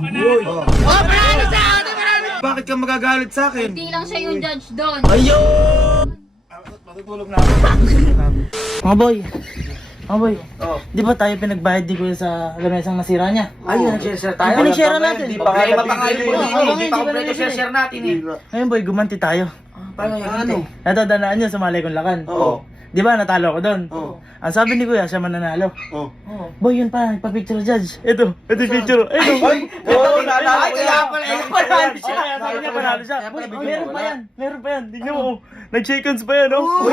Panalo siya! Bakit ka magagalit sa akin? Hindi lang siya yung judge doon. Ayun! Matutulog na ako. Mga boy. Mga boy. Oh. Di ba tayo pinagbayad di kuya sa lamesang nasira niya? Ayun, nag-share tayo. Pinag-share natin. Hindi pa nga hindi pa kompleto share natin eh. Ngayon boy, gumanti tayo. Paano yan? Natadanaan nyo sa Malay Kong Lakan. Oo. Di ba natalo ako doon? Oo. Ang sabi ni kuya, siya mananalo. Oh. Boy, yun pa, nagpa-picture judge. Ito yung picture. Ito. Oo, naalala ko yan. Panalo siya. Sabi niya panalo siya. Boy, meron pa yan. Tignan mo. Nag-shake hands pa yan, oh.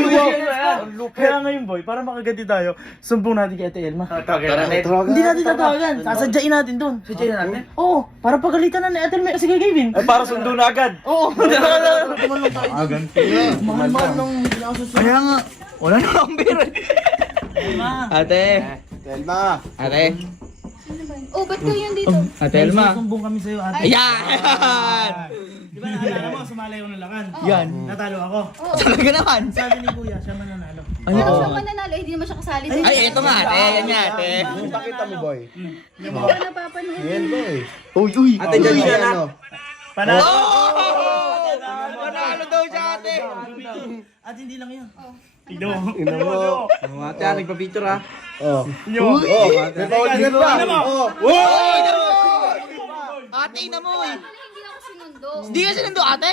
Kaya ngayon boy, para makaganti tayo, sumbong natin kay Ate Elma. Hindi natin tatawagan. Sasadyain natin doon. Sadyain natin? Oo, para pagalitan na ni Ate Elma. Sige, Kevin. Ay, para sundo na agad. Oo. Ganti. Mahal-mahal nung hindi ako susunod. Kaya nga, wala na akong beer. Ate. Telma. Ate. Oh, ba't kayo yun dito? Ate Elma. Sumbong kami sa'yo, Ate. Ayan! Di ba naalala mo, sumalay ko ng lakan? Yan. Natalo ako. Oo. Talaga naman. Sabi ni Kuya, siya mananalo. Pero siya mananalo, hindi naman siya kasali din. Ay, eto nga ate. Yan nga ate. Pakita mo, boy. Hindi ko napapanood. Yan, boy. Uy. Ate, dyan siya na. Panalo! Panalo daw siya ate. At hindi lang yun. Ino mo. Ate, nagpa-picture ha. Oh. May paulingan pa. Oh. Ate, ina mo eh. Hindi ako sinundo. Hindi ka sinundo ate?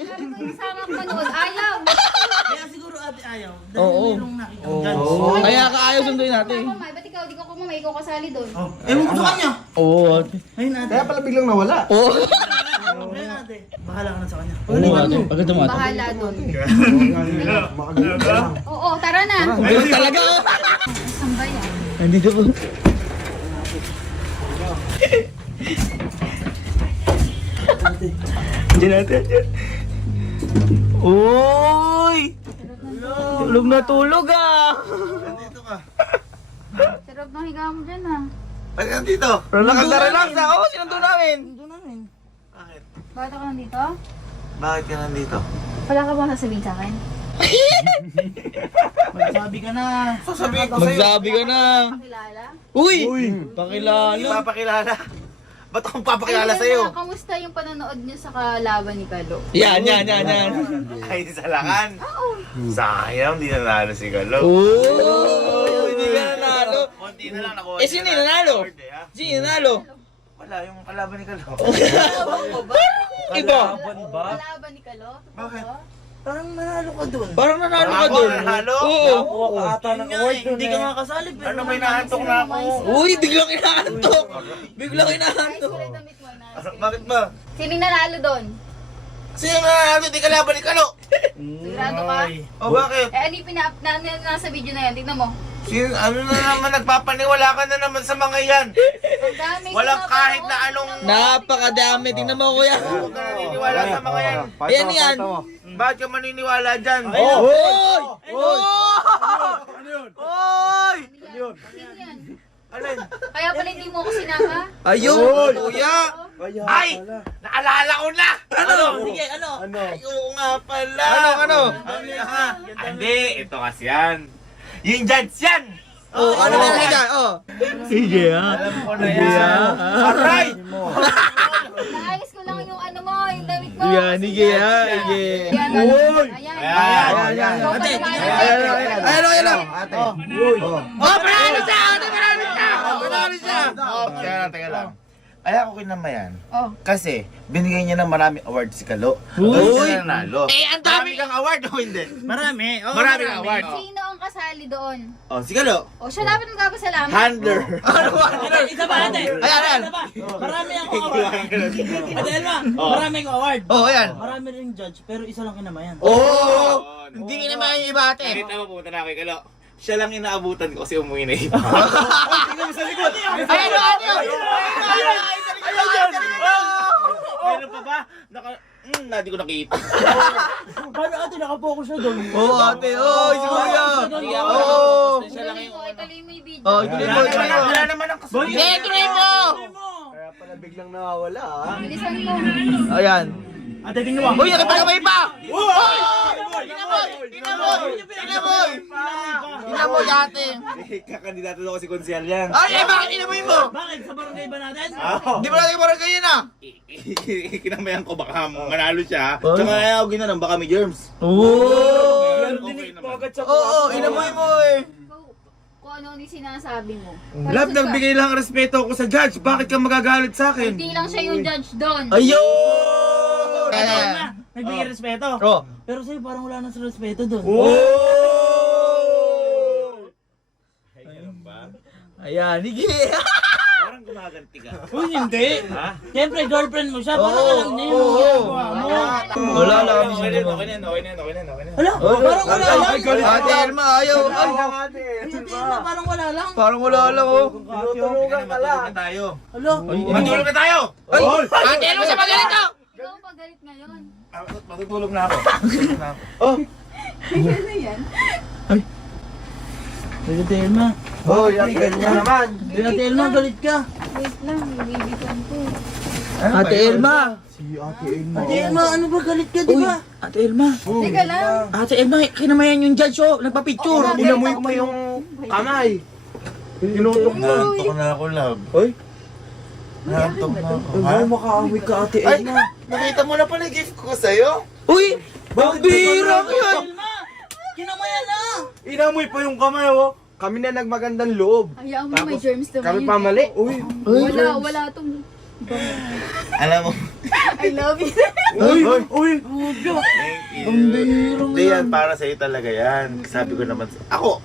Sabi ko kasama ko manood. Ayaw. Kaya siguro Ate ayaw. Dahil Oo. mayroong nakita ng judge. Kaya ka ayaw sunduin ate. Kumamay. Ba't ikaw? Di ko kumamay. Ikaw kasali doon. Ewan ko sa kanya. Oo ate. Ayun Ate. Kaya pala biglang nawala. Oo. Ayun Ate. Bahala ka na sa kanya. Oo ate. Pagkita mo ate. Bahala doon. Makaganda ka lang. Oo, tara na. Ayun talaga. Saan ba yan? Nandito po. Diyan natin. Uy! Tulog na tulog ah! Dito ka. Sarap ng higa mo dyan ha. Pag nandito. Relax na. Oo, sinundo namin. Bakit? Bakit ako nandito? Bakit ka nandito? Wala ka bang sasabihin sa akin? Magsabi ka na. Sasabihin ko sa'yo. Magsabi ka na. Pakilala? Uy! Hindi Pakilala. papakilala. Ba't akong papakilala Ayun sa'yo? na, kamusta yung panonood niyo sa kalaban ni Kalo? Yan. Ay, sa lakan. Sayang, di nanalo si Galo. Oo! Hindi ka nanalo. Konti na lang nakuha. Eh, sino yung nanalo? Sino yung nanalo? Wala, yung kalaban ni Galo. Iba. Kalaban ni Kalo? Bakit? Parang nanalo ka dun. Parang nanalo ka Ako, doon. nanalo? Oo. Kuha ka ata ng award dun. Hindi ka nga kasali pero... Ano may nahantok na ako? Uy, biglang inaantok. Biglang Ayos inaantok. ko rin damit mo na. Bakit ba? Sining nanalo doon? Sino nanalo? Di kalaban ni Galo. Sigurado ka? O bakit? Eh, ano yung nasa video na yan? Tignan mo. Ano na naman, nagpapaniwala ka na naman sa mga yan. Ang dami. Walang kahit na anong... Napakadami. Tingnan mo kuya. Huwag ka naniniwala sa mga yan. Ayan yan. Bakit ka maniniwala dyan? Oy! Oy! Sino yan? Alin? Kaya pala hindi mo ako sinama? Ayun! Kuya! Ay! Naalala ko na! Ano? Sige, ano? Ay, oo nga pala! Ano? Hindi, ito kasi yan. Yung judge yan! Oh, ano ba yan dyan? Oh. Sige ah. Alam ko na yan. Aray! Naayos ko lang yung ano mo, yung damit mo. Yan, sige ha. Sige. Ayan, Uy! ayan. Ayan. Ikaw pa Ate, naman. Ano? Ate. Oh, panalo siya! Ate, panalo siya! Panalo siya! Teka lang. Kaya ako kinamayan. Oh. Kasi, binigay niya ng maraming award si Kalo. Uy! Uy! Nanalo. Eh, ang Marami dami! kang award o hindi? Marami. Oo, Marami kang award. Sino ang kasali doon? Oh, si Kalo. O, siya dapat magpapasalamat. Handler. Ano ba? Isa pa ate. Ayan. Marami akong award. Ate Elma, marami akong award. Oh, ayan. Marami rin judge pero isa lang kinamayan. Oh! Hindi ka naman yung iba ate. Kita mo, pumunta na kay Kalo. Siya lang inaabutan ko kasi umuwi na iba. Ayan o, ano yun? Meron pa ba? Hindi ko nakita. Paano ate nakapokus siya doon? Oo ate, oh, si Kuya. Oo. Siya lang yung... Ituloy mo yung video. Oh, ituloy mo, ituloy mo. Wala naman ang kasunod. Ituloy mo! Kaya pala biglang nawawala ah. Bilisan mo. Ayan. Ate, tingnan mo. Uy, nakipagkamay pa! Ina mo, ate. Kakandidato daw kasi konsyal yan. Ay, bakit inamoy mo? Bakit? Sa barangay ba natin? Di ba natin parang ganyan ah? Kinamayan ko baka manalo siya. Tsaka ayaw ginanong baka may germs. Oo! Okay naman. Oo, inamoy mo eh. Ikaw, kung ano yung sinasabi mo. Love, nagbigay lang respeto ako sa judge. Bakit ka magagalit sa akin? Hindi lang siya yung judge doon. Ayun! Nagbigay respeto. Oh. Pero sa'yo parang wala na sa respeto doon. Ayan, higi. Parang gumaganti ka. Uy, hindi. Ha? Siyempre, girlfriend mo siya. Parang Oo, alam niya yung oo. ginagawa mo. Wala lang kami Okay na yan, okay na yan, okay na yan, okay na yan, okay na yan. Hala, parang wala lang. Ate Elma, ayaw. Ay, Parang wala lang. parang wala lang oh. Tinutulungan ka lang. Matulog na tayo. Hala. Matulog na tayo! Ay, Ate Elma, siya magalit to! Ikaw ang pagalit ngayon. Matutulog na ako. Matutulog na ako. Ano yan? Ate Elma. Oh, yan naman. Ate Elma, galit ka. Wait lang, ibibigan ko. Ate Elma. Ate Elma, ano ba galit ka, di ba? Ate Elma. Teka lang. Ate Elma, kinamayan yung judge oh. Nagpa-picture. Oo, Inamoy ko pa yung kamay. Tinutok na. Nantok na ako, love. Hoy. Nantok na ako. Ha? makaamoy ka, Ate Ay, nakita mo na pala yung gift ko sa'yo. Uy! Bambira ka yan! Elma, kinamayan na. Inamoy pa yung kamay, oh. Kami na nagmagandang loob. Hayaan mo, may germs naman Kami yun. pamali. Uy. Wala tong... Alam mo. I love you. Uy. Uy. Thank you. Hindi yan, para sa'yo talaga yan. Sabi ko naman, ako,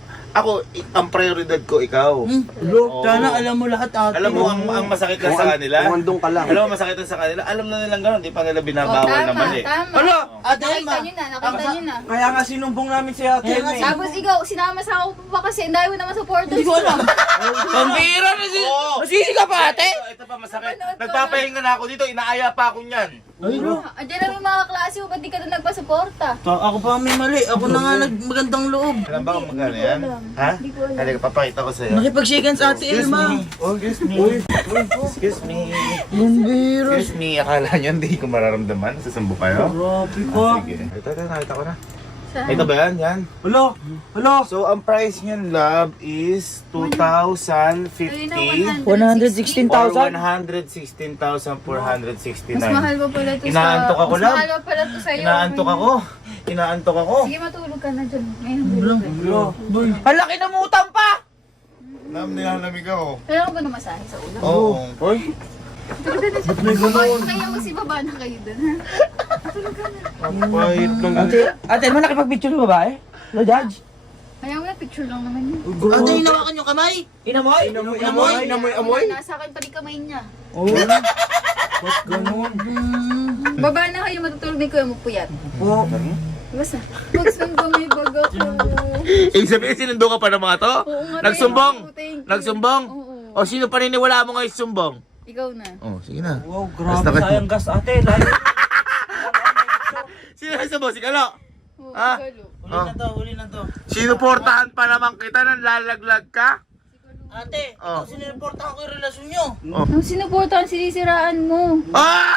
ang prioridad ko, ikaw. Oo. Sana alam mo lahat, ate. Alam mo, ang masakit lang sa kanila. Kumandong ka lang. Alam mo, masakit lang sa kanila. Alam na nilang gano'n, di pa nila Oh, binabawal tama, naman eh. tama. Hala, Ate Nakita Elma. nyo na, nakita nyo na. Kaya nga sinumbong namin si Ate Kaya nga Elma. Tapos ikaw, sinama sa ako pa kasi ang dahil mo naman supporters. Hindi ko alam. Bambira na si... Oo. Masisi ka pa, ate? Ito pa masakit. Nagpapahinga na ako dito, inaaya pa ako niyan. Andiyan na yung mga klase ko, ba't di ka doon nagpasuporta? Ako pa may mali. Ako na nga nagmagandang loob. Alam ba kung magkano yan? Ha? Hindi ko alam. Halika, papakita ko sa'yo. Nakipag-shaken sa Ate Elma. Oh, excuse me. Excuse me. Bambira. Excuse me. Akala nyo hindi ko mararamdaman? Sasumbo kayo? Grabe Ah, ka. sige. Ito, nakita ko na. Saan? Ito ba yan? Yan. Hala. Hala. So, ang price niyan, love, is 2,050 or 116,000. 116,469. Mas mahal pa pala ito sa... Inaantok ako Mas lang. mahal pa pala ito sa'yo. Inaantok ako. Inaantok ako. Sige, matulog ka na dyan. Ngayon, tulog ka. Hala, kinamutang pa! Nilalamig ako. Kailangan ba na masahe sa ulo? Oo. Hoy. Kaya magsibaba na kayo dun, ha? Pahit lang. Ate Elma, nakipag-picture yung babae? No judge? Kaya nga, picture lang naman yun. Ate, hinawakan yung kamay. Inamoy? Amoy. Nasa akin pa rin kamay niya. Oh. Baba na kayo, matutulog na kayo magpuyat. Basta, magsumbong may baga ko. Ibig sabihin, sinundo ka pa ng mga to? Oo nga, Nagsumbong? thank you. Nagsumbong? Oo. O sino paniniwala mo ngayon sumbong? Ikaw na. Oh, sige na. Wow, Basta grabe ka- sayang gas, ate. Dahil Sino nagsumbong? Si Kalo? Oo, Ah? sigalo. Huli na to. Sinuportahan pa naman kita nang lalaglag ka? Ate, Oh. ito sinireporta ko yung relasyon nyo. Ang sinuportahan, sinisiraan mo. Ah!